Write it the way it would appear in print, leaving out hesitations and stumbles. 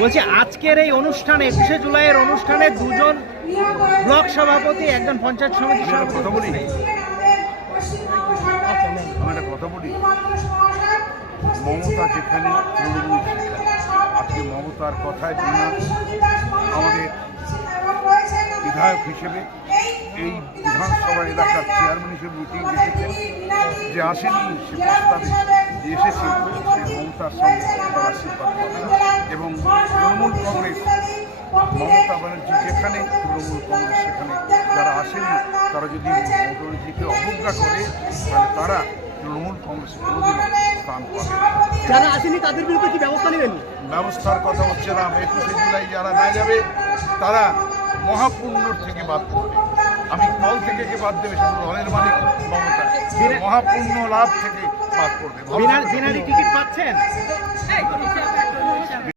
বলছি আজকের এই অনুষ্ঠানে 21শে জুলাইয়ের অনুষ্ঠানে দুজন ব্লক সভাপতি, একজন পঞ্চায়েত সমিতির সভাপতি। কথা বলি, আমি একটা কথা বলি, মমতা যেখানে তৃণমূল সেখানে। আজকে মমতার কথায় বিনা আমাদের বিধায়ক হিসেবে এই বিধানসভা এলাকার চেয়ারম্যান হিসেবে মিটিং এসেছে, যে আসেনি সে প্রস্তাবে যে এসেছে সে মমতার সঙ্গে তার আশীর্বাদ করে। এবং তৃণমূল কংগ্রেস, মমতা ব্যানার্জি যেখানে, তৃণমূল কংগ্রেস সেখানে। যারা আসেনি তারা যদি মমতা ব্যানার্জিকে অবজ্ঞা করে তাহলে তারা তৃণমূল কংগ্রেসে কোনোদিনও স্থান পাবে। যারা আসেনি তাদের বিরুদ্ধে কি ব্যবস্থা নেবেন? ব্যবস্থার কথা হচ্ছে না। 21শে জুলাই যারা না যাবে তারা মহাপুণ্যর থেকে বাদ করবে। আমি দল থেকে যে বাদ দেবে সেটা দলের মালিক মমতা, মহাপুণ্য লাভ থেকে বাদ করবে। বিনারি টিকিট পাচ্ছেন?